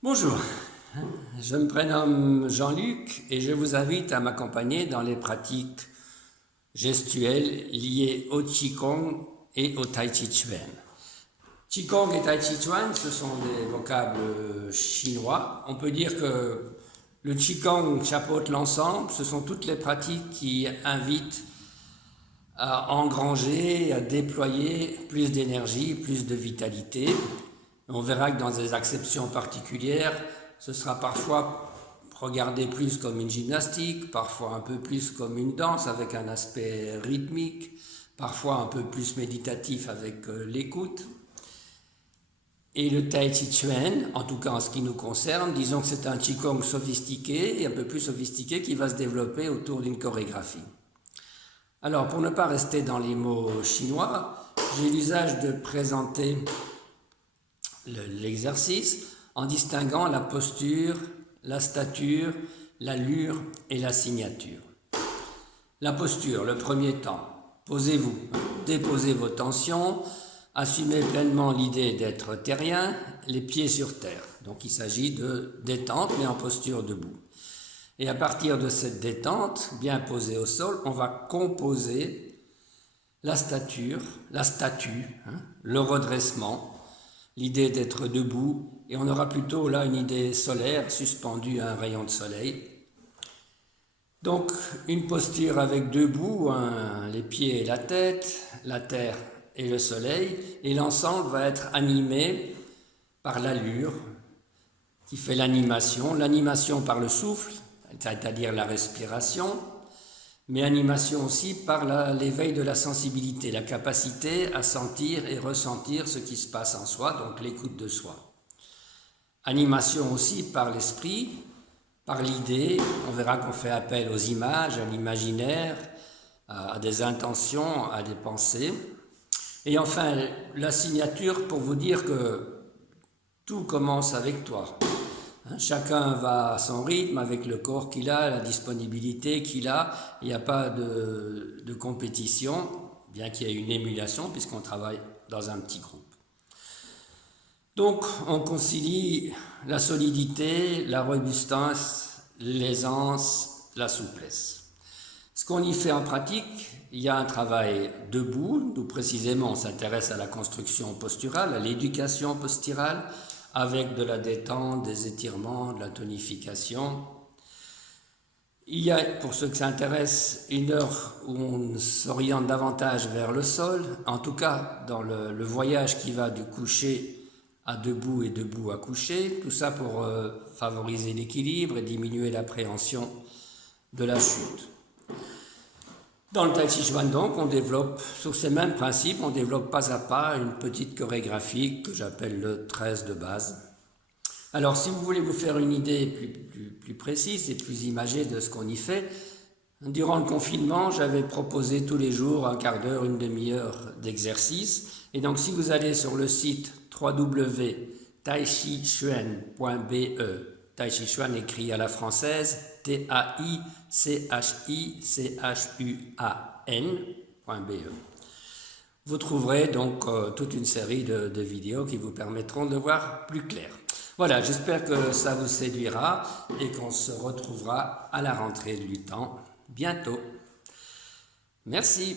Bonjour, je me prénomme Jean-Luc et je vous invite à m'accompagner dans les pratiques gestuelles liées au Qigong et au Tai Chi Chuan. Qigong et Tai Chi Chuan, ce sont des vocables chinois. On peut dire que le Qigong chapeaute l'ensemble, ce sont toutes les pratiques qui invitent à engranger, à déployer plus d'énergie, plus de vitalité. On verra que dans des acceptions particulières, ce sera parfois regardé plus comme une gymnastique, parfois un peu plus comme une danse avec un aspect rythmique, parfois un peu plus méditatif avec l'écoute. Et le Tai Chi Chuan, en tout cas en ce qui nous concerne, disons que c'est un Qigong sophistiqué et un peu plus sophistiqué qui va se développer autour d'une chorégraphie. Alors, pour ne pas rester dans les mots chinois, j'ai l'usage de présenter l'exercice en distinguant la posture, la stature, l'allure et la signature. La posture, le premier temps, posez-vous, déposez vos tensions, assumez pleinement l'idée d'être terrien, les pieds sur terre. Donc il s'agit de détente mais en posture debout. Et à partir de cette détente, bien posée au sol, on va composer la stature, la statue, le redressement, l'idée d'être debout, et on aura plutôt là une idée solaire suspendue à un rayon de soleil. Donc une posture avec debout, les pieds et la tête, la terre et le soleil, et l'ensemble va être animé par l'allure qui fait l'animation par le souffle, c'est-à-dire la respiration, mais animation aussi par l'éveil de la sensibilité, la capacité à sentir et ressentir ce qui se passe en soi, donc l'écoute de soi. Animation aussi par l'esprit, par l'idée, on verra qu'on fait appel aux images, à l'imaginaire, à des intentions, à des pensées. Et enfin, la signature pour vous dire que tout commence avec toi. Chacun va à son rythme, avec le corps qu'il a, la disponibilité qu'il a. Il n'y a pas de compétition, bien qu'il y ait une émulation, puisqu'on travaille dans un petit groupe. Donc, on concilie la solidité, la robustesse, l'aisance, la souplesse. Ce qu'on y fait en pratique, il y a un travail debout, d'où précisément on s'intéresse à la construction posturale, à l'éducation posturale, avec de la détente, des étirements, de la tonification. Il y a, pour ceux qui s'intéressent, une heure où on s'oriente davantage vers le sol, en tout cas dans le voyage qui va du coucher à debout et debout à coucher, tout ça pour favoriser l'équilibre et diminuer l'appréhension de la chute. Dans le Tai Chi Chuan, donc, on développe, sur ces mêmes principes, on développe pas à pas une petite chorégraphie que j'appelle le 13 de base. Alors, si vous voulez vous faire une idée plus précise et plus imagée de ce qu'on y fait, durant le confinement, j'avais proposé tous les jours un quart d'heure, une demi-heure d'exercice. Et donc, si vous allez sur le site www.taichichuan.be, Tai Chi Chuan écrit à la française, TAICHICHUAN.be. Vous trouverez donc toute une série de vidéos qui vous permettront de voir plus clair. Voilà, j'espère que ça vous séduira et qu'on se retrouvera à la rentrée du temps bientôt. Merci.